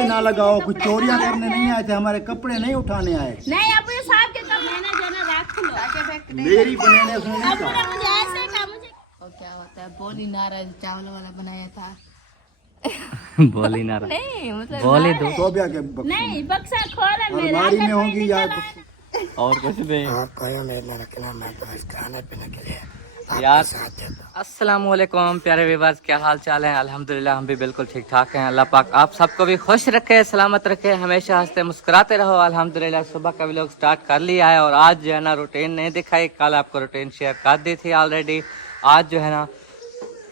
पे ना लगाओ, कुछ चोरियां करने नहीं आए थे, हमारे कपड़े नहीं उठाने आए। नहीं अब ये साहब के कब मैंने जना रख लो मेरी बनाने सुनने अब का मुझे ऐसे का मुझे और क्या होता है बोली नाराज चावल वाला बनाया था बोली ना नहीं मतलब बोली दो सोबिया के बक्से नहीं बक्सा खोला मेरा अलमारी में होंगी या और कुछ नहीं यार। अस्सलाम वालेकुम प्यारे व्यूअर्स, क्या हाल चाल है? अल्हम्दुलिल्लाह हम भी बिल्कुल ठीक ठाक हैं। अल्लाह पाक आप सबको भी खुश रखे, सलामत रखे, हमेशा हंसते मुस्कुराते रहो। अल्हम्दुलिल्लाह सुबह का भी लोग स्टार्ट कर लिया है और आज जो है ना रूटीन नहीं दिखाई, कल आपको रूटीन शेयर कर दी थी ऑलरेडी। आज जो है ना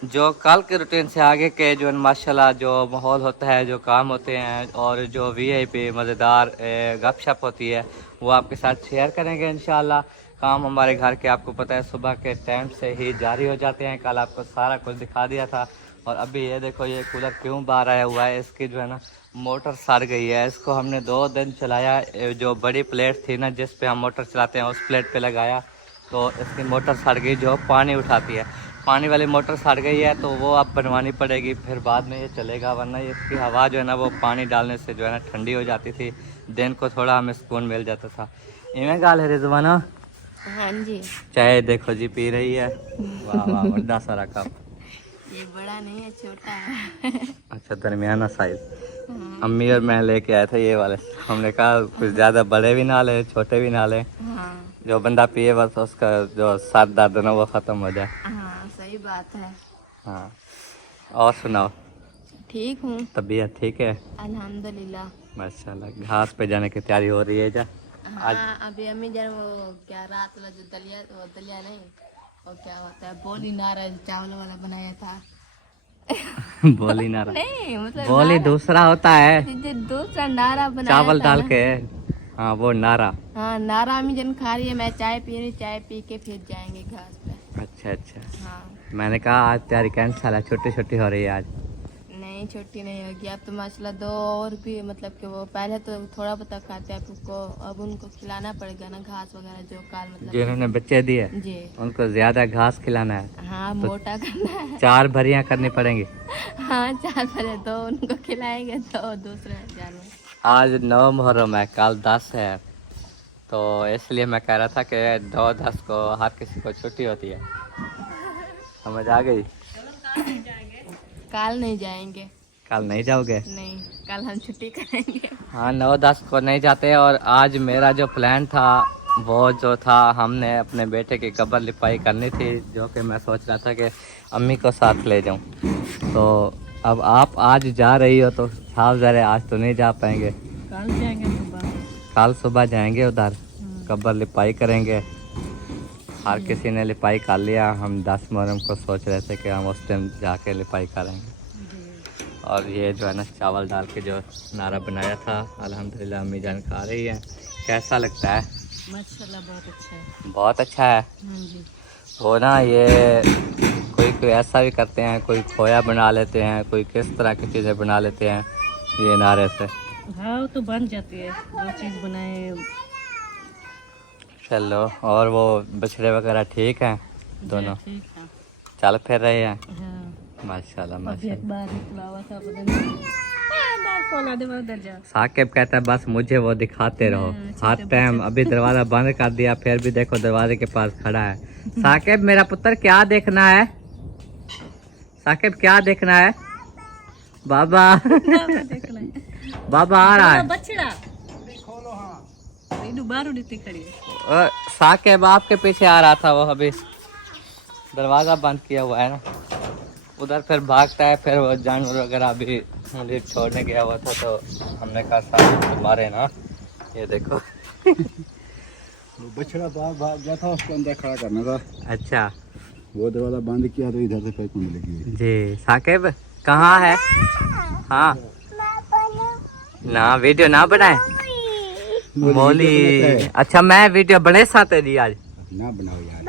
जो कल के रूटीन से आगे के जो माशाल्लाह जो माहौल होता है, जो काम होते हैं और जो वीआईपी मज़ेदार गपशप होती है वो आपके साथ शेयर करेंगे इंशाल्लाह। काम हमारे घर के आपको पता है सुबह के टाइम से ही जारी हो जाते हैं। कल आपको सारा कुछ दिखा दिया था। और अभी ये देखो ये कूलर क्यों बाहर आया हुआ है, इसकी जो है ना मोटर सड़ गई है। इसको हमने 2 दिन चलाया, जो बड़ी प्लेट थी ना जिस पे हम मोटर चलाते हैं उस प्लेट पे लगाया तो इसकी मोटर सड़ गई, जो पानी उठाती है। पानी वाली मोटर सड़ गई है तो वो अब बनवानी पड़ेगी, फिर बाद में ये चलेगा, वरना इसकी हवा जो है ना वो पानी डालने से जो है ना ठंडी हो जाती थी। दिन को थोड़ा हमें सुकून मिल जाता था। इवें गाल है रिजवाना। हाँ जी चाय देखो जी पी रही है। वाह वाह बड़ा सारा कप। ये बड़ा नहीं है छोटा है अच्छा दरमियाना साइज। अम्मी और मैं लेके आए थे ये वाले। हमने कहा कुछ ज़्यादा बड़े भी ना ले छोटे भी ना ले, हाँ जो बंदा पिए बस उसका जो सर दर्द ना वो ख़त्म हो जाए। हाँ सही बात है। हाँ और सुनाओ, ठीक हूँ तबीयत ठीक है? अल्हम्दुलिल्लाह। माशाल्लाह। घास पे जाने की तैयारी हो रही है जा? हाँ अभी अम्मी जन वो क्या रात वाला जो दलिया वो दलिया नहीं और क्या होता है बोली नाराज चावल वाला बनाया था बोली नारा नहीं मतलब बोली दूसरा होता है, जो दूसरा नारा बनाया चावल था डाल ना। के। हाँ वो नारा। हाँ नारा अम्मी जन खा रही है, मैं चाय पी रही, चाय पी के फिर जाएंगे घास पे। अच्छा अच्छा। हाँ मैंने कहा आज तैयारी कैंसिल है, छुट्टी छुट्टी हो रही है आज। नहीं छुट्टी नहीं होगी अब तो माशाल्लाह 2 और भी मतलब कि वो पहले तो थोड़ा बहुत खाते हैं उनको, अब उनको खिलाना पड़ेगा ना घास वगैरह जो काल मतलब जिन्होंने बच्चे दिए जी उनको ज्यादा घास खिलाना है, हाँ मोटा करना है 4 भरियां करनी पड़ेंगी। हाँ 4 बजे 2 उनको खिलाएंगे तो दूसरे जानवर। आज 9 मुहर्रम है, कल 10 है, तो इसलिए मैं कह रहा था कि 9-10 को हर किसी को छुट्टी होती है। समझ आ गई? कल नहीं जाएंगे। कल नहीं जाओगे? नहीं कल हम छुट्टी करेंगे। हाँ 9-10 को नहीं जाते। और आज मेरा जो प्लान था वो जो था, हमने अपने बेटे की कब्र लिपाई करनी थी, जो कि मैं सोच रहा था कि अम्मी को साथ ले जाऊं। तो अब आप आज जा रही हो तो साफ ज़रा आज तो नहीं जा पाएंगे। कल जाएंगे सुबह। कल सुबह जाएंगे उधर, कब्र लिपाई करेंगे। हर किसी ने लिपाई कर लिया, हम 10 मुहर्रम को सोच रहे थे कि हम उस टाइम जाके लिपाई करेंगे। और ये जो है ना चावल डाल के जो नारा बनाया था अल्हम्दुलिल्लाह अम्मी जान खा रही है। कैसा लगता है? माशाल्लाह बहुत अच्छा है। बहुत अच्छा है। हाँ जी हो ना ये कोई ऐसा भी करते हैं, कोई खोया बना लेते हैं, कोई किस तरह की चीज़ें बना लेते हैं ये नारे से। हाँ वो तो बन जाती है जो चीज़ बनाए। चलो और वो बछड़े वगैरह ठीक हैं दोनों? ठीक है। चल फिर रहे हैं? हाँ माशाल्लाह अभी माशाल्लाह। एक बार निकला हुआ था पता नहीं। साकिब कहता है बस मुझे वो दिखाते रहो हर टाइम। अभी दरवाजा बंद कर दिया फिर भी देखो दरवाजे के पास खड़ा है। साकिब मेरा पुत्र क्या देखना है? साकिब क्या देखना है? बाबा बाबा आ रहा है। बछड़ा साकिब आपके पीछे आ रहा था, वो अभी दरवाजा बंद किया हुआ है ना, उधर फिर भागता है। फिर वो जानवर वगैरह अभी मुझे छोड़ने गया हुआ था तो हमने कहा साकिब मारे ना। ये देखो वो बछड़ा भाग गया था, उसको अंदर खड़ा करना था। अच्छा वो दरवाजा बंद किया तो इधर से फेंकने लगी। जी साकिब कहाँ है? हाँ ना वीडियो ना बनाए बोली। अच्छा मैं वीडियो बने साते दी आज ना बनाओ यार।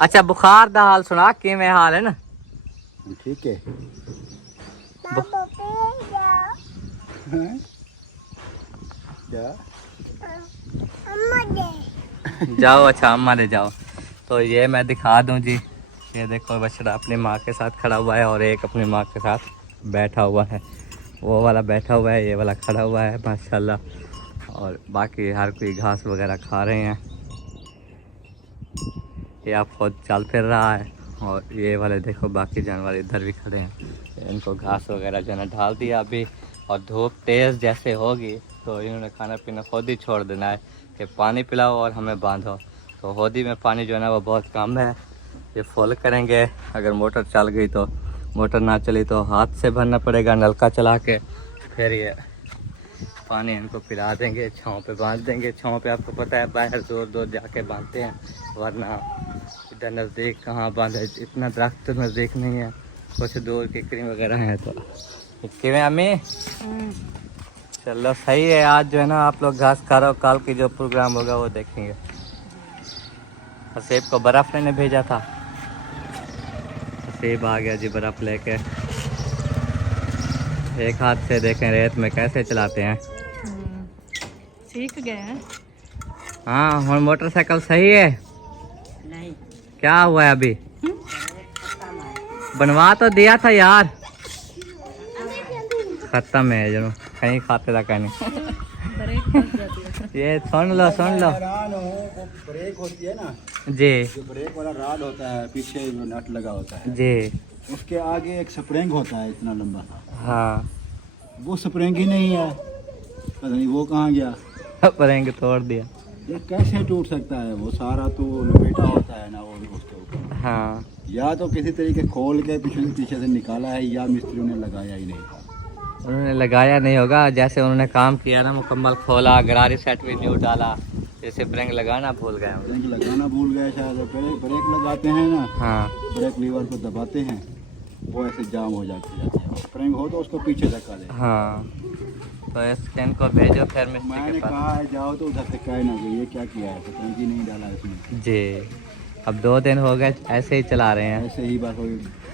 अच्छा बुखार दा हाल सुना किवें हाल है ना? ठीक है जाओ। अच्छा अम्मा ले जाओ। तो ये मैं दिखा दूं जी, ये देखो बछड़ा अपनी माँ के साथ खड़ा हुआ है और एक अपनी माँ के साथ बैठा हुआ है। वो वाला बैठा हुआ है, ये वाला खड़ा हुआ है माशाल्लाह। और बाकी हर कोई घास वगैरह खा रहे हैं। ये आप खुद चल फिर रहा है। और ये वाले देखो बाकी जानवर इधर भी खड़े हैं। इनको घास वगैरह जो है ना डाल दिया अभी। और धूप तेज़ जैसे होगी तो इन्होंने खाना पीना खुद ही छोड़ देना है कि पानी पिलाओ और हमें बांधो। तो होदी में पानी जो है ना वो बहुत कम है। ये फुल करेंगे, अगर मोटर चल गई तो, मोटर ना चली तो हाथ से भरना पड़ेगा नलका चला के। फिर ये पानी इनको पिला देंगे, छाँव पे बांध देंगे। छाँव पे आपको पता है बाहर दूर दूर जाके बांधते हैं, वरना इधर नज़दीक कहाँ बांधे, इतना दरख्त तो नज़दीक नहीं है, कुछ दूर किकरी वगैरह हैं। तो किवें अम्मी चलो सही है। आज जो है ना आप लोग घास खा रहे हो, कल की जो प्रोग्राम होगा वो देखेंगे। हसीब को बर्फ़ लेने भेजा था, हसीब आ गया जी बर्फ़ लेके। एक हाथ से देखें रेत में कैसे चलाते हैं, सीख गए हैं। हाँ और मोटरसाइकिल सही है नहीं, क्या हुआ है अभी? बनवा तो दिया था यार, खत्म है जो कहीं खाते था कहीं। ये सुन लो वो ब्रेक होती है ना जी, जो ब्रेक वाला राड होता है, पीछे जो नट लगा होता है जी उसके आगे एक स्प्रिंग होता है इतना लंबा सा, हाँ वो स्प्रिंग ही नहीं है, पता नहीं वो कहाँ गया। परेंगे तोड़ दिया। ये कैसे टूट सकता है, वो सारा तो लपेटा होता है ना वो उसके ऊपर। हाँ या तो किसी तरीके खोल के पीछे से निकाला है, या मिस्त्रियों ने लगाया ही नहीं था। उन्होंने लगाया नहीं होगा, जैसे उन्होंने काम किया ना मुकम्मल, खोला, गरारी सेट भी न्यू डाला, जैसे ब्रेक लगाना भूल गए। ब्रेक लगाना भूल गए शायद। ब्रेक लगाते हैं ना, हाँ ब्रेक लीवर को दबाते हैं, वो ऐसे जाम हो जाती है। स्प्रिंग हो तो उसको पीछे धक्का दे। हाँ तो इसके इनको भेजो फिर मिस्त्री मैंने के पास। कहा है जाओ तो उधर से कहे ना कि ये क्या किया है, स्प्रिंग ही नहीं डाला इसमें। जी अब 2 दिन हो गए ऐसे ही चला रहे हैं। ऐसे ही बस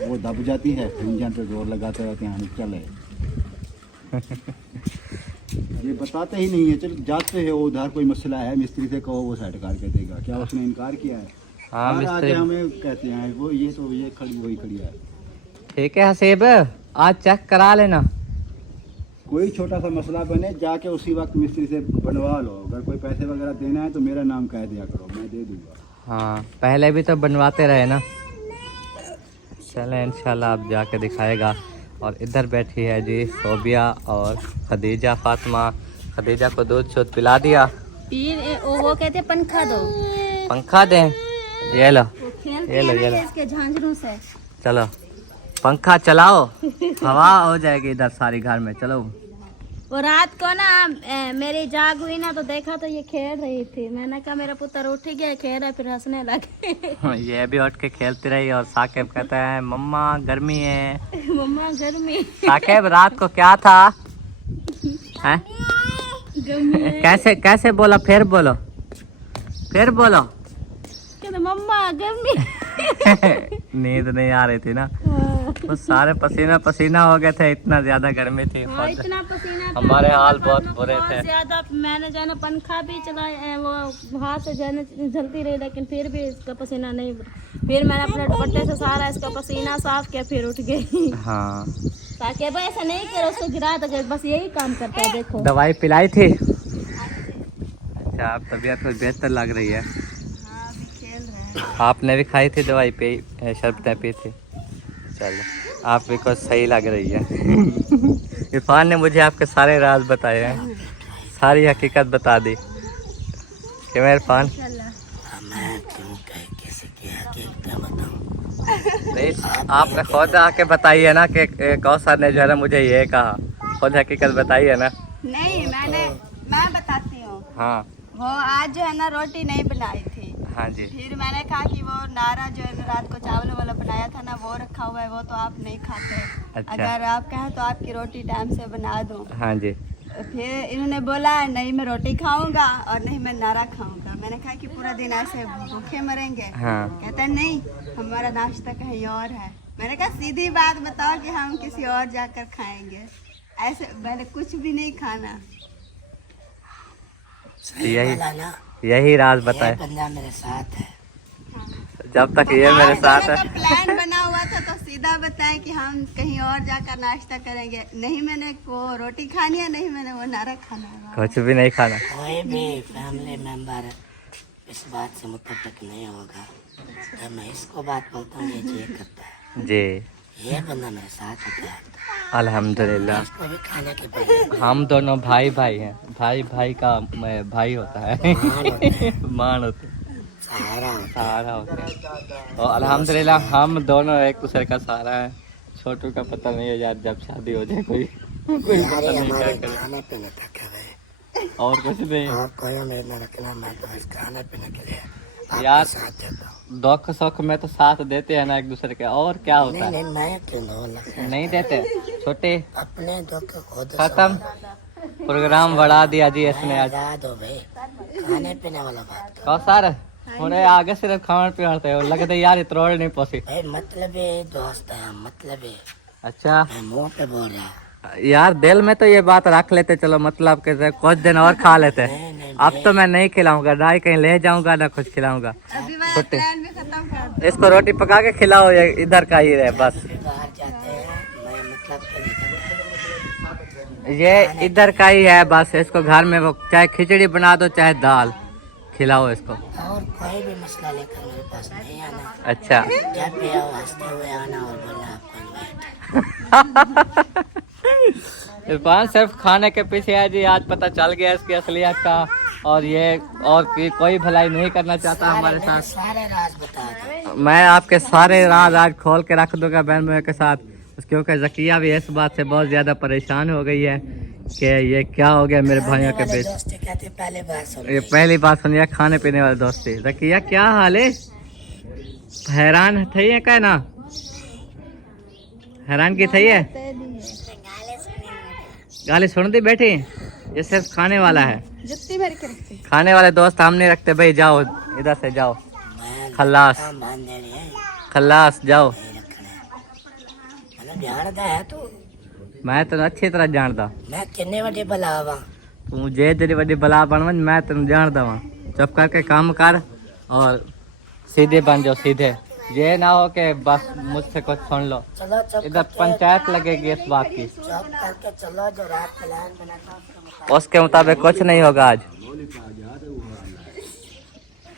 वो दब जाती है, इंजन पे जोर लगाते रहते हैं, चले। ये बताते ही नहीं है, चल जाते हैं उधर कोई मसला है, मिस्त्री से कहो वो सेट करके देगा। क्या उसने इनकार किया है? हाँ हर मिस्त्री आके हमें कहते हैं वो ये तो ये खड़ी वही खड़ी है। ठीक है हसीब, आज चेक करा लेना। कोई छोटा सा मसला बने जाके उसी वक्त मिस्त्री से बनवा लो। अगर कोई पैसे वगैरह देना है तो मेरा नाम कह दिया करो, मैं दे दूंगा। हाँ पहले भी तो बनवाते रहे ना। चलें इंशाल्लाह अब जाके दिखाएगा। और इधर बैठी है जी सोबिया और खदीजा फातिमा। खदीजा को दूध शूध पिला दिया। वो कहते पंखा दो, पंखा दें? ये लो खेलते ये लो हैं ये ना लो, इसके झांझरों से। चलो पंखा चलाओ, हवा हो जाएगी इधर सारी घर में। चलो वो रात को ना मेरी जाग हुई ना तो देखा तो ये खेल रही थी। मैंने कहा मेरा पुत्र उठ गया, खेल रहा है, फिर हंसने लगे। ये भी उठ के खेलती रही। और साकिब कहता है मम्मा गर्मी है। मम्मा गर्मी। साकिब रात को क्या था? हैं? कैसे कैसे बोला? फिर बोलो, फिर बोलो। कहते मम्मा गर्मी। नींद नहीं आ रही थी ना, वो सारे पसीना पसीना हो गए थे, इतना ज्यादा गर्मी थी। हाँ, इतना पसीना था, हमारे हाल बहुत बुरे थे। ज्यादा। मैंने जो है ना पंखा भी चलाया, वो हाथ से जो है ना जलती रही, लेकिन फिर भी इसका पसीना नहीं। फिर मैंने अपने दुपट्टे से सारा इसका पसीना साफ किया, फिर उठ गई। हाँ ताकि भाई ऐसा नहीं करो, उसको गिरा दो, बस यही काम करता है। देखो दवाई पिलाई थी? अच्छा अब तबीयत कुछ बेहतर लग रही है? हाँ, अभी खेल रहे हैं। आपने भी खाई थी दवाई, पी शरबतें पी थी? चलो आप भी कुछ सही लग रही है। इरफान ने मुझे आपके सारे राज बताए हैं, सारी हकीकत बता दी। कि मैं इरफान नहीं, आपने खुद आके बताई है ना कि कौसर ने जो है ना मुझे ये कहा, खुद हकीकत बताई है ना। नहीं, मैं बताती हूँ। हाँ वो आज जो है ना रोटी नहीं बनाई थी। हाँ जी। फिर मैंने कहा कि वो नारा जो है ना रात को चावल वाला बनाया था ना, वो रखा हुआ है, वो तो आप नहीं खाते। अच्छा। अगर आप कहें तो आपकी रोटी टाइम से बना दूँ। हाँ जी। फिर इन्होंने बोला नहीं मैं रोटी खाऊंगा और नहीं मैं नारा खाऊंगा। मैंने कहा कि पूरा दिन ऐसे भूखे मरेंगे। हाँ। कहता नहीं, हमारा नाश्ता कहीं और है। मैंने कहा सीधी बात बताओ कि हम किसी और जाकर खाएंगे, ऐसे मैंने कुछ भी नहीं खाना। यही राज बताए। बंदा मेरे साथ है। जब तक ये मेरे साथ है। प्लान बना हुआ था तो सीधा उल्टा बताए कि हम कहीं और जाकर नाश्ता करेंगे। नहीं मैंने वो रोटी खानी है, नहीं मैंने वो नारा खाना है। कुछ भी नहीं खाना। कोई भी फैमिली मेंबर इस बात से मुतफिक नहीं होगा। जब मैं इसको बात बोलता हूँ ये करता है, जी ये बंदा मेरे साथ होता है, अल्हम्दुलिल्लाह। इसको भी खाने के पड़े। हम दोनों भाई भाई हैं। भाई भाई का भाई होता है, मान होता है, सहारा होता है। और अल्हम्दुलिल्लाह हम दोनों एक दूसरे का सहारा है। छोटू का पता नहीं है यार, जब शादी हो जाए कोई पता नहीं क्या करे। खाने पीने तक है भाई, और कुछ नहीं और कोई उम्मीद न रखना। मैं तो इस खाने पीने के लिए आपके यार, साथ देता हूँ। दुख सुख में तो साथ देते हैं ना एक दूसरे के, और क्या होता नहीं है। नहीं, मैं क्यों दो नहीं देते छोटे। अपने दुख खुद खत्म, प्रोग्राम बढ़ा दिया जी इसने आज। आजाद हो भाई, खाने पीने वाला बात कौसर उन्हें आगे सिर्फ खान पीते हो लगते यार, इतरोड़ नहीं पहुंची। भाई। मतलब ये दोस्त है, मतलब ये अच्छा मैं मुंह पे बोल रहा। यार, दिल में तो ये बात रख लेते, चलो मतलब के कुछ दिन और खा लेते। अब तो मैं नहीं खिलाऊंगा, ना ही कहीं ले जाऊंगा ना कुछ खिलाऊंगा। अभी मेरा छोटे प्लान भी खत्म कर दो। इसको रोटी पका के खिलाओ, ये इधर का ही रहे बस। बाहर जाते हैं, मैं मतलब के नहीं करता। ये इधर का ही है बस। इसको घर में वो चाहे खिचड़ी बना दो चाहे दाल, खिलाओ इसको। और कोई भी मसला लेकर मेरे पास नहीं आना। अच्छा जब भी आओ हंसते हुए आना और बोलना आपको इनवाइट। इरफान सिर्फ खाने के पीछे है जी। आज पता चल गया इसकी असलियत का, और ये और कोई भलाई नहीं करना चाहता हमारे साथ। सारे राज बता दो। मैं आपके सारे राज आज खोल के रख दूंगा बहन भाई के साथ, क्योंकि जकिया भी इस बात से बहुत ज्यादा परेशान हो गई है कि ये क्या हो गया मेरे भाइयों के बीच। दोस्ती कहते पहले बार सुन। ये पहली बात सुनिए, खाने पीने वाली दोस्ती। जकिया क्या हाल है? हैरान थी है क्या ना? हैरान की थी है? गाली सुन दी बैठी। ये सिर्फ खाने वाला है, जुत्ती भर के रखते। खाने वाले दोस्त हम नहीं रखते भाई। जाओ इधर से जाओ, खल्लास खल्लास जाओ। जानता है तू, मैं तेन अच्छी तरह जानता। मैं किन्ने बड़े बलावा। तू जे तेरी बड़ी बला बनवन, मैं तेन जानता वहाँ। चुप करके काम कर और सीधे बन जाओ, सीधे। ये ना हो कि बस मुझसे कुछ सुन लो। चलो चुप इधर पंचायत लगेगी इस बात की। चुप करके चलो, जो रात प्लान बनाता हूँ उसके मुताबिक कुछ नहीं होगा आज।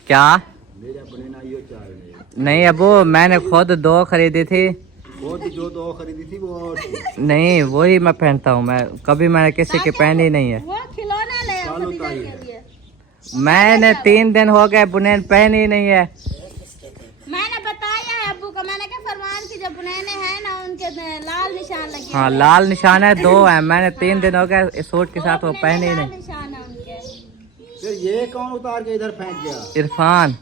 क्या? नहीं अबू, मैंने खुद 2 खरीदी थी। वो जो 2 खरीदी थी वो और थी। नहीं वही मैं पहनता हूँ, मैं कभी मैंने किसी की पहनी नहीं है। वो खिलौना ले आओ सालों भतीजा का ही के है। लिए। मैंने 3 दिन हो गए बुनेन पहनी नहीं है। मैंने बताया है अब्बू को, मैंने कहा फरमान की जो बुनैने हैं ना उनके लाल निशान लगे। हाँ लाल निशान है, 2 है। मैंने 3 दिन हो गए इस सूट के साथ वो पहने ही लाल नहीं। निशान है उनके। फिर ये कौन उतार के इधर फेंक गया? इरफान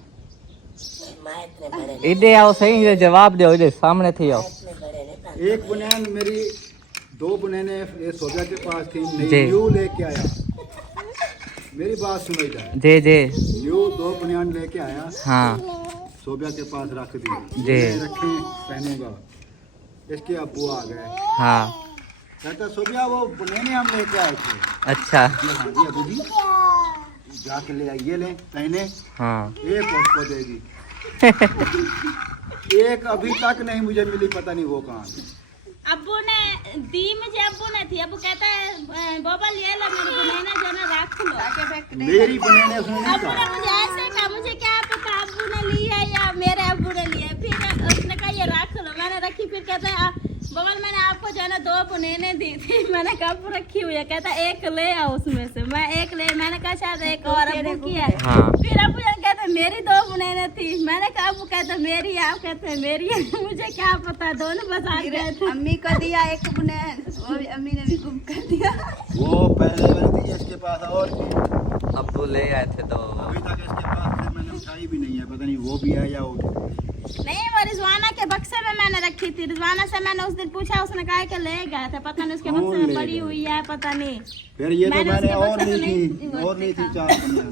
मैं इतने बड़े इधे आओ, सही से जवाब दो, इधर सामने थी आओ। इतने बड़े नहीं पहनते। एक बुनैन मेरी 2 बुनैने ये सोजा के पास थी, जी। न्यू लेके आया। मेरी बात सुनो इधर। जी जी न्यू 2 बुनैन लेके आया, हाँ सोबिया के पास रख दी। जी। ये रखे पहनूंगा। इसके अब्बू आ गए, हाँ कहता सोबिया वो बुनैने हम लेके आए थे। अच्छा ये हाँ जी अबू जी, जाके ले आइए, ले पहने। हाँ एक उसको दे दी। एक अभी तक नहीं मुझे मिली, पता नहीं वो कहाँ है। अब्बू ने दी मुझे, अब्बू ने थी। अब्बू कहता है बोबल ये लो मेरी बुनैना जो ना रख लो। मेरी बुनैने उसने नहीं अब्बू ने कहा। मुझे ऐसे कहा, मुझे क्या पता अब्बू ने ली है या मेरे अब्बू ने ली है। फिर उसने कहा ये रख लो, मैंने रखी। फिर कहता है बोबल मैंने आपको जो है ना 2 बुनैने दी थी। मैंने कहा अब्बू रखी हुई है। कहता एक ले आओ उसमें से। मैं एक ले, मैंने कहा शायद एक और अब्बू की है। हाँ। फिर अब्बू जन कहते मेरी 2 बुनैने थी। मैंने कहा अब्बू कहते मेरी है, आप कहते मेरी है। मुझे क्या पता, दोनों बस आ गए थे। अम्मी को दिया एक बुनैन, वो भी अम्मी ने भी गुम कर दिया। वो पहले वाली थी, इसके पास और थी। अब्बू ले आए थे तो अभी तक इसके पास से मैंने उठाई भी नहीं है, पता नहीं वो भी है या वो। नहीं, वो रिजवाना के बक्से में मैंने रखी थी। रिजवाना से मैंने उस दिन पूछा, उसने कहा कि ले गए थे। पता नहीं उसके कौन बक्से में ले पड़ी गए? हुई है, पता नहीं। फिर ये तो मैंने मैंने उसके और बक्से ली तो थी, नहीं और ली थी 4 बुनैन।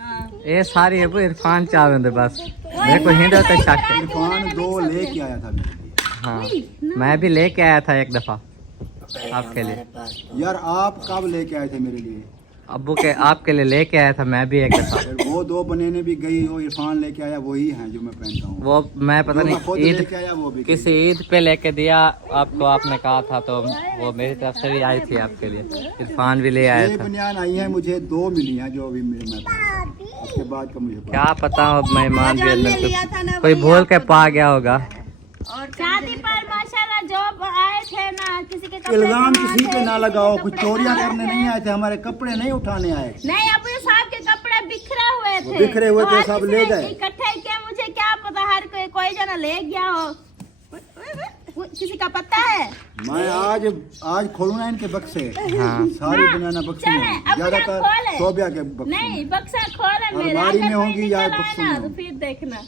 हाँ। ये सारी अबू इरफान चाह रहे थे बस। मेरे को हिंदू तो शक है। इरफान 2 लेके आया था मेरे लिए। हाँ मैं भी लेके आया था एक दफा आपके लिए। हमारे पास यार आप कब लेके आए थे मेरे लिए? अब्बू के आपके लिए लेके आया था, मैं भी एक था। फिर वो 2 बनेने भी गई, वो इरफान लेके आया, वही हैं जो मैं पहनता हूँ। वो मैं पता जो मैं नहीं खुद ईद लेके आया वो भी किसी ईद पे लेके दिया आपको, आपने कहा था, तो वो मेरी तरफ से भी आई थी आपके लिए। इरफान भी ले आया ये था। बनियान आई है, मुझे 2 मिली हैं जो अभी मेरे में पहनता हूँ। उसके बाद का मुझे पता क्या पता हो मेहमान भी अंदर लिया था ना, कोई वही भूल के आपको पा गया होगा। और शादी पर माशाल्लाह जॉब आए थे ना, किसी के कपड़े इल्जाम कमाए किसी पे थे, ना किसी लगाओ, के कुछ कपड़े चोरियां कमाए करने थे। नहीं आए थे, हमारे कपड़े नहीं उठाने आए। नहीं, अबू साहब के कपड़े बिखरे हुए वो थे, बिखरे हुए तो थे, हर सब किसी ले ने गए। इकट्ठे किया, मुझे क्या पता, हर कोई जना ले गया हो, किसी का पता है। मैं आज खोलूंगा इनके बक्से। हाँ। सारी बनाना बक्से चले, में, अब ज्यादातर खोले। सोबिया के बक्से नहीं, में। बक्सा खोले मेरे, अलमारी अगर में कोई होंगी या निकल आए बक्से ना में तो होंगी। फिर देखना।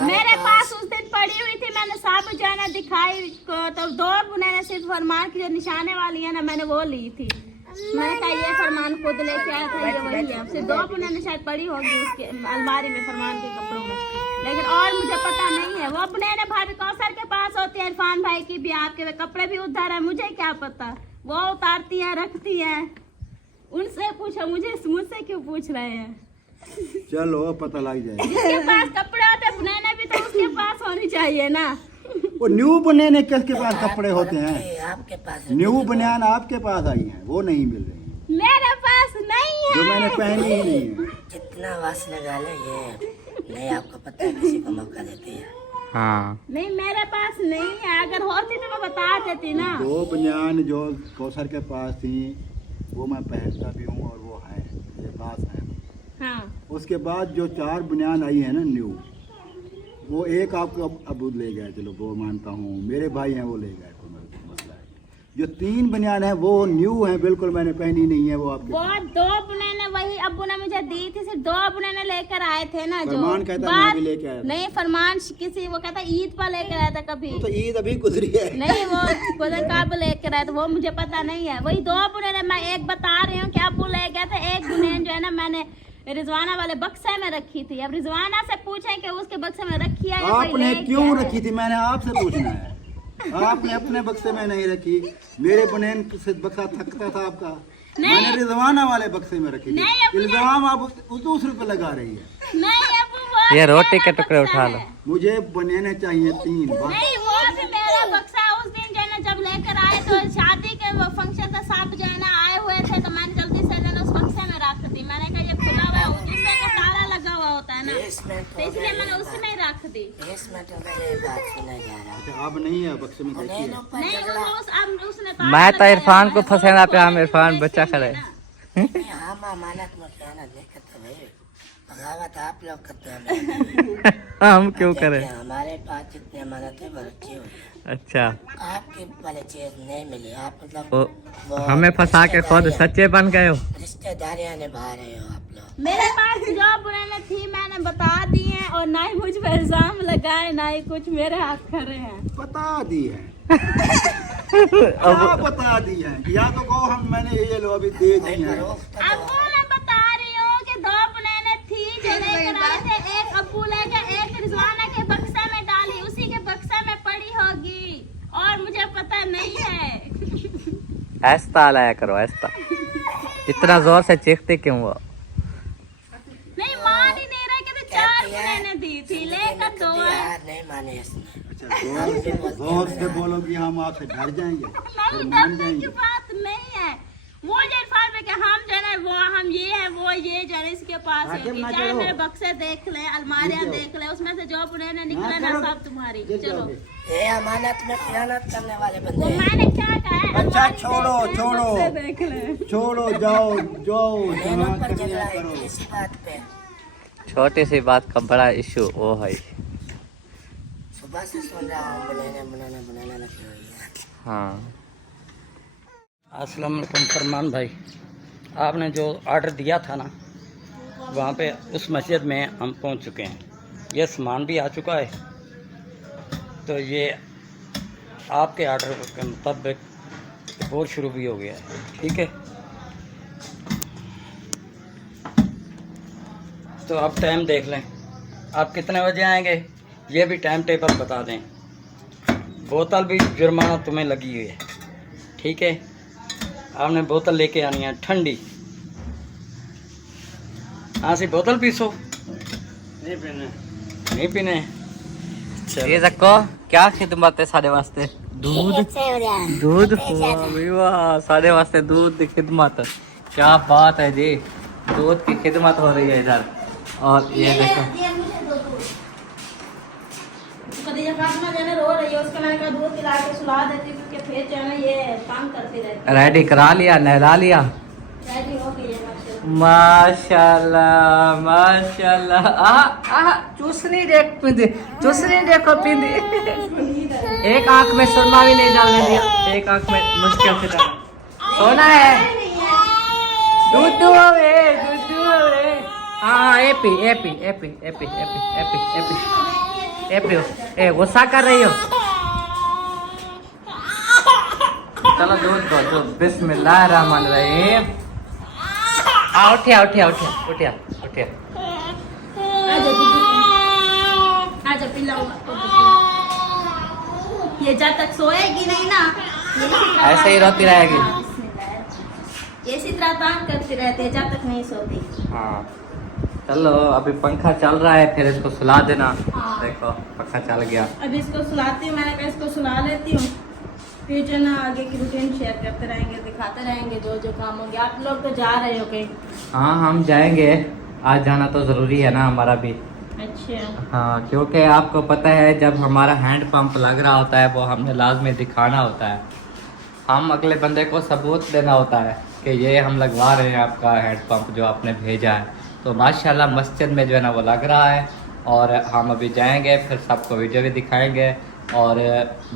मेरे पास उस दिन पड़ी हुई थी, मैंने साबुत जाना दिखाई को, तो 2 बुनाने सिर्फ फरमान की जो निशाने वाली है ना, मैंने वो ली थी। मैंने कहा ये फरमान खुद लेके आया था, ये वही है। सिर्फ 2 बुनाने शायद पड़ी होगी उसके अलमारी में फरमान के कपड़ों में, लेकिन और मुझे पता नहीं है। वो बुनाने भाभी कौसर के पास होती है, इरफान भाई की भी, आपके कपड़े भी उधर है, मुझे क्या पता। वो उतारती हैं, रखती हैं, उनसे पूछो, मुझसे क्यों पूछ रहे हैं। चलो पता लग जाएगा। जिसके पास कपड़े होते बनाने भी तो उसके पास होनी चाहिए ना। वो न्यू बनियान किसके पास कपड़े होते हैं? आपके पास न्यू बनियान आपके पास आई है, वो नहीं मिल रही है, मेरे पास नहीं जो है। मैंने पहनी ही नहीं है। जितना वास लगा ले, ये नहीं आपको पता है, किसी को मौका देती है। हाँ, नहीं, मेरे पास नहीं है, अगर होती तो मैं बता देती ना। 2 बनियान जो कौसर के पास थी वो मैं पहनता भी हूँ और वो है मेरे पास है। हाँ, उसके बाद जो 4 बनियान आई है ना न्यू, वो एक आपको अबू ले गए, चलो वो मानता हूँ, मेरे भाई हैं वो ले गए, कोई मसला है। जो 3 बनियान है वो न्यू है, बिल्कुल मैंने पहनी नहीं है, वो आपके वो 2 बुनाने वही अब्बू ने मुझे दी थी, सिर्फ 2 बुनाने लेकर आए थे ना। जो फरमान कहता है मैं भी लेके आया था। नहीं, फरमान किसी वो कहता ईद पर लेकर आया था कभी। तो ईद अभी गुजरी है। नहीं, वो पता कब लेकर आया था वो मुझे पता नहीं है। वही 2 बुनाने मैं एक बता रही हूँ कि अब्बू ले गया था। एक बुनान जो है ना, मैंने रिजवाना वाले बक्से में रखी थी। अब रिजवाना से पूछें कि उसके बक्से में रखी है या कोई आपने ले क्यों गया है। रखी थी, मैंने आपसे पूछना है। आपने अपने बक्से में नहीं रखी, मेरे बनेन से बक्सा थकता था आपका, मैंने रिजवाना वाले बक्से में रखी नहीं, थी। अपने- इल्जाम आप दूसरे पे लगा रही है। नहीं अब्बू, वो ये भी रोटी मेरा के टुकड़े बक्सा उठा है। लो। मुझे बनेने चाहिए 3 बस। नहीं, वो भी मेरा बक्सा। उस दिन जो है ना, जब लेकर आए तो शादी के वो फंक्शन था, सब जो है ना आए हुए थे, तो मैंने जल्दी से जो है ना उस बक्से में रख दी। मैंने कहा ये खुला हुआ है, दूसरे का ताला लगा हुआ होता है ना, तो इसलिए मैंने उसमें रख दी। इसमें तो मेरी बात सुना जा रहा अच्छा, अब नहीं है बक्से में, कैसी है? नहीं, अब उसने ताला मैं तो लगाया इरफान हुआ को है, फंसेना वो पे हम खोल इरफान के बच्चा देखेंगे खड़े। ना। है। हाँ माँ मानत में क्या ना देखे तो भाई बगावत आप लोग करते हैं। हम क्यों करें? देखिए, हमारे पास जितनी अमानत है वो रखी हुई है। अच्छा, आपकी वाली चीज नहीं मिली, आप मतलब वो हमें फंसा के खुद सच्चे बन गए हो। रिश्तेदारियां निभा रहे हो आप लोग। मेरे पास जो बुनाने थी मैंने बता दी है, और ना ही मुझ पर इल्जाम लगाए, ना ही कुछ मेरे हाथ खड़े हैं। बता दी है। क्या बता दी है? या तो कहो हम मैंने ये लो अभी दे दी है। अब्बू मैं बता रही हूँ कि 2 बुनाने थी जो लेकर आए थे, एक अब्बू लेकर एक रिजवाना के बक्से में डाली, उसी के बक्से में पड़ी होगी, और मुझे पता नहीं है। ऐसा लाया करो, ऐसा इतना जोर से चीखते क्यों हो? नहीं, मान ही नहीं रहे कि तो 4 बुनाने दी थी, लेकर 2 है। यार नहीं माने इसने। अच्छा, जोर से बोलोगी हम आपसे डर जाएंगे और नहीं, मान डरने की जाएंगे। बात नहीं है। वो जो इरफान पे कि हम जो है ना, वो हम ये है, वो ये जो है इसके पास है, हाकिम ना चाहे चलो। मेरे बक्से देख ले, अलमारियां नीचे देख ले, उसमें से जो बुनाने निकले ना ना करो। सब तुम्हारी। ये चलो, जाओगे। ये अमानत में खयानत करने वाले वो बंदे हैं। मैंने क्या कहा है, अच्छा, अलमारी छोड़ो, देख ले, छोड़ो। बक्से देख ले। छोड़ो, जाओ जाओ, बहनों जहाँ पर करना झगड़ा है है करो। इसी बात पे। छोटी सी बात का बड़ा इशू वो है। सुबह से सुन रहा हूँ बनाना लगी हुई है। हाँ, अस्सलाम वालेकुम फरमान भाई, आपने जो ऑर्डर दिया था ना, वहाँ पे उस मस्जिद में हम पहुँच चुके हैं। ये सामान भी आ चुका है, तो ये आपके ऑर्डर के मुताबिक रिपोर्ट शुरू भी हो गया है। ठीक है, तो आप टाइम देख लें, आप कितने बजे आएंगे ये भी टाइम टेबल बता दें। बोतल भी जुर्माना तुम्हें लगी हुई है। ठीक है, आपने बोतल लेके आनी है ठंडी, हाँ सी बोतल पीसो नहीं पीने ये रखो क्या खिदमत है साढ़े वास्ते दूध दूध वाह साढ़े वास्ते दूध की खिदमत क्या बात है जी दूध की खिदमत हो रही है इधर और ये देखो खदीजा फातिमा जो है ना रो रही है उसके मैंने कहा दूध पिला के सुला देती हूँ क्योंकि फिर जो है ना ये काम करती रहती है। रेडी करा लिया नहला लिया रेडी हो गई है माशाल्लाह। माशाल्लाह माशाल्लाह चूसनी देखो पिंदी एक आंख में सुरमा भी नहीं डालने दिया एक आंख में मुश्किल से डाल सोना है दूध हाँ एपी एपी एपी एपी एपी एपी एपी एपी ए गुस्सा कर रही हो चलो दूध दो बिस्मिल्लाह रहमान रहीम उठिया उठिया उठिया उठिया उठिया आजा पिलाऊंगा ये जब तक सोएगी नहीं ना ऐसे ही रोती रहेगी इसी तरह तंग करती रहती है जब तक नहीं सोती। हाँ चलो अभी पंखा चल रहा है फिर इसको सुला देना। हाँ। देखो पंखा चल गया अब इसको सुलाती हूँ मैंने कहा इसको सुला लेती हूँ फिर जो ना आगे की रूटीन शेयर करते रहेंगे दिखाते रहेंगे जो जो काम होंगे। आप लोग तो जा रहे हो कहीं? हाँ हम जाएंगे आज जाना तो ज़रूरी है ना हमारा भी। अच्छा हाँ क्योंकि आपको पता है जब हमारा हैंड पंप लग रहा होता है वो हमने लाजमी दिखाना होता है हम अगले बंदे को सबूत देना होता है कि ये हम लगवा रहे हैं आपका हैंड पंप जो आपने भेजा है। तो माशाल्लाह मस्जिद में जो है ना वो लग रहा है और हम अभी जाएंगे फिर सबको वीडियो भी दिखाएंगे और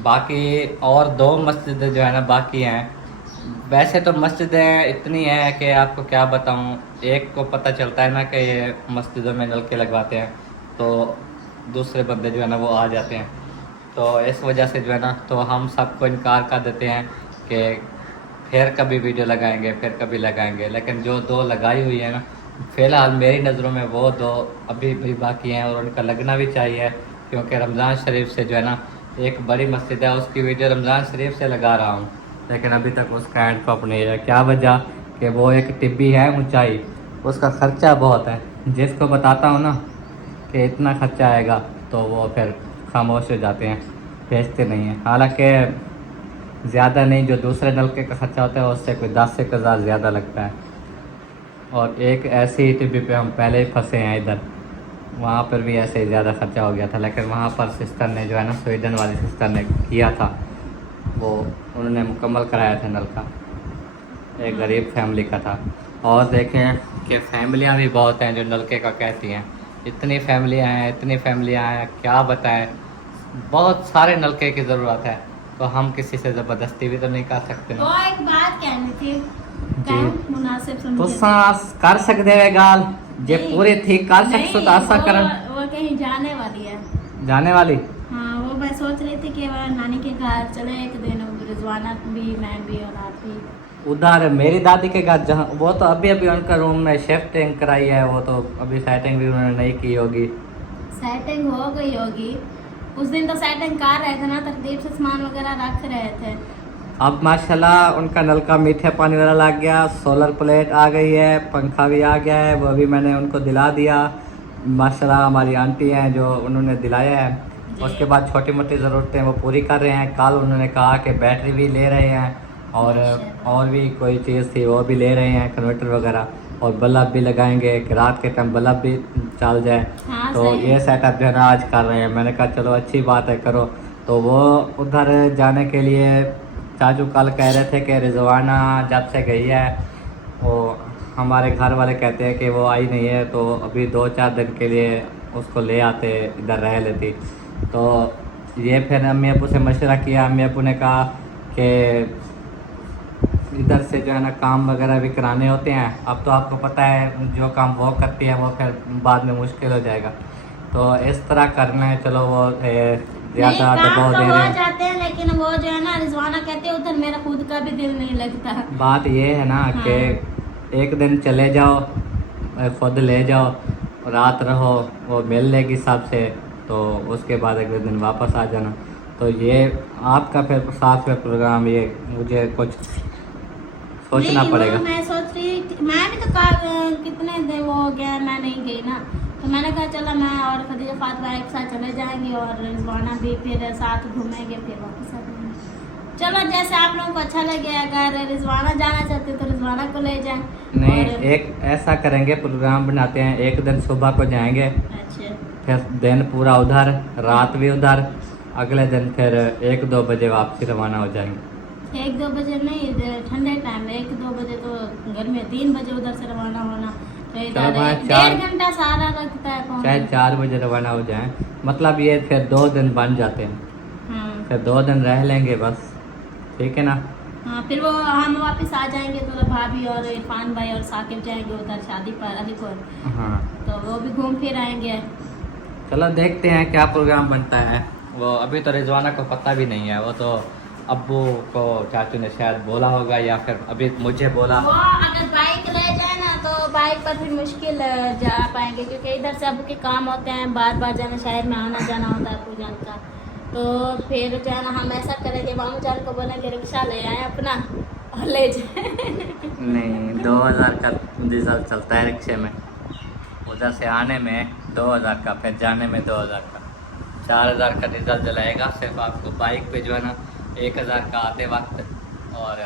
बाकी और 2 मस्जिदें जो है ना बाकी हैं। वैसे तो मस्जिदें इतनी हैं कि आपको क्या बताऊं एक को पता चलता है ना कि ये मस्जिदों में नलके लगवाते हैं तो दूसरे बंदे जो है ना वो आ जाते हैं तो इस वजह से जो है ना तो हम सबको इनकार कर देते हैं कि फिर कभी वीडियो लगाएंगे फिर कभी लगाएंगे लेकिन जो 2 लगाई हुई है ना फ़िलहाल मेरी नज़रों में वो 2 अभी भी बाकी हैं और उनका लगना भी चाहिए क्योंकि रमज़ान शरीफ से जो है ना एक बड़ी मस्जिद है उसकी वीडियो रमज़ान शरीफ से लगा रहा हूँ लेकिन अभी तक उसका हैंड पंप नहीं है। क्या वजह कि वो एक टिब्बी है ऊंचाई उसका ख़र्चा बहुत है जिसको बताता हूँ ना कि इतना खर्चा आएगा तो वो फिर खामोश हो जाते हैं भेजते नहीं हैं। हालांकि ज़्यादा नहीं जो दूसरे नलके का खर्चा होता है उससे कोई 10,000 ज़्यादा लगता है और एक ऐसी टिब्बी पे हम पहले ही फंसे हैं इधर वहाँ पर भी ऐसे ही ज़्यादा खर्चा हो गया था लेकिन वहाँ पर सिस्टर ने जो है ना स्वीडन वाली सिस्टर ने किया था वो उन्होंने मुकम्मल कराया था नलका एक गरीब फैमिली का था। और देखें कि फैमिलियाँ भी बहुत हैं जो नलके का कहती हैं इतनी फैमिलियाँ हैं क्या बताएं बहुत सारे नलके की ज़रूरत है तो हम किसी से ज़बरदस्ती भी तो नहीं कर सकते ना। वो एक बात कहनी थी जी मुनासिब तो सांस कर सकते हैं गाल जे पूरे ठीक कर सकते तो ऐसा करन वो कहीं जाने वाली है जाने वाली। हाँ वो मैं सोच रही थी कि वह नानी के घर चले एक दिन रिजवाना भी मैं भी और आप भी उधर मेरी दादी के घर जहाँ वो तो अभी उनका रूम में शिफ्टिंग कराई है वो तो अभी सेटिंग भी उन्होंने नहीं की होगी। सेटिंग हो गई होगी उस दिन तो सेटिंग कर रहे थे ना तरतीब से सामान वगैरह रख रहे थे। अब माशाल्लाह उनका नलका मीठे पानी वाला लग गया सोलर प्लेट आ गई है पंखा भी आ गया है वो भी मैंने उनको दिला दिया माशाल्लाह हमारी आंटी हैं जो उन्होंने दिलाया है। उसके बाद छोटी मोटी ज़रूरतें वो पूरी कर रहे हैं। कल उन्होंने कहा कि बैटरी भी ले रहे हैं और भी कोई चीज़ थी वो भी ले रहे हैं कन्वर्टर वगैरह और बल्ब भी लगाएंगे कि रात के टाइम बल्ब भी चल जाए। हाँ, तो ये सेटअप जो है ना आज कर रहे हैं। मैंने कहा चलो अच्छी बात है करो। तो वो उधर जाने के लिए चाचू कल कह रहे थे कि रिजवाना जब से गई है वो हमारे घर वाले कहते हैं कि वो आई नहीं है तो अभी 2-4 दिन के लिए उसको ले आते इधर रह लेती। तो ये फिर अम्मी अबू से मशवरा किया। अम्मी अबू ने कहा कि इधर से जो है ना काम वगैरह भी कराने होते हैं। अब तो आपको पता है जो काम वो करती है वो फिर बाद में मुश्किल हो जाएगा तो इस तरह करना है। चलो वो ज़्यादा दबाव दे रहे हैं जाते हैं लेकिन वो जो है ना रिजवाना कहते हैं उधर मेरा खुद का भी दिल नहीं लगता। बात ये है ना कि एक दिन चले जाओ खुद ले जाओ रात रहो वो मिल लेगी सबसे तो उसके बाद अगले दिन वापस आ जाना। तो ये आपका फिर साथ में प्रोग्राम ये मुझे कुछ सोचना नहीं, पड़ेगा। वो मैं सोच रही मैं भी तो कितने दिन वो हो गया मैं नहीं गई ना, तो मैंने कहा चला मैं और खदीजा फातिमा एक साथ चले जाएंगे और रिजवाना भी फिर साथ घूमेंगे फिर वापस आ जाएंगे। चलो जैसे आप लोगों को अच्छा लगे, अगर रिजवाना जाना चाहते तो रिजवाना को ले जाएं। नहीं, और एक ऐसा करेंगे, प्रोग्राम बनाते हैं, एक दिन सुबह को जाएंगे, अच्छा फिर दिन पूरा उधर, रात भी उधर, अगले दिन फिर 1-2 बजे वापसी रवाना हो जाएंगे। 1-2 बजे नहीं, ठंडे टाइम में 1-2 बजे तो गर्मी है, 3 बजे उधर से रवाना होना तो चलो इधर भाई, 1.5 घंटा सारा लगता है चाहे पहुंचने। 4 बजे रवाना हो जाएं, मतलब ये फिर 2 दिन बन जाते हैं, हाँ फिर 2 दिन रह लेंगे बस, ठीक है ना। हाँ, फिर वो हम वापस आ जाएंगे तो भाभी और इरफान भाई और साकिब जाएंगे उधर शादी पर अलीपुर, हाँ, तो वो भी घूम फिर आएंगे। चलो देखते हैं क्या प्रोग्राम बनता है। वो अभी तो रिजवाना को पता भी नहीं है, वो तो अब्बू को चाचू ने शायद बोला होगा या फिर अभी मुझे बोला। वो अगर बाइक ले जाए ना तो बाइक पर फिर मुश्किल जा पाएंगे, क्योंकि इधर से अबू के काम होते हैं, बार बार जाना, शहर में आना जाना होता है अबू जान का, तो फिर जो है ना हम ऐसा करेंगे, मामू जान को बोलेंगे रिक्शा ले आए अपना और ले जाए। नहीं, 2000 का डीजल चलता है रिक्शे में, उधर से आने में 2000 का, फिर जाने में 2000 का, 4000 का डीजल जलाएगा। सिर्फ आपको बाइक पे जो है ना 1000 का आते वक्त और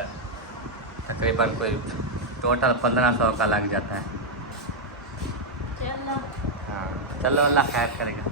तकरीबन कोई टोटल 1500 का लग जाता है। चलो हाँ, चलो अल्लाह खैर करेगा।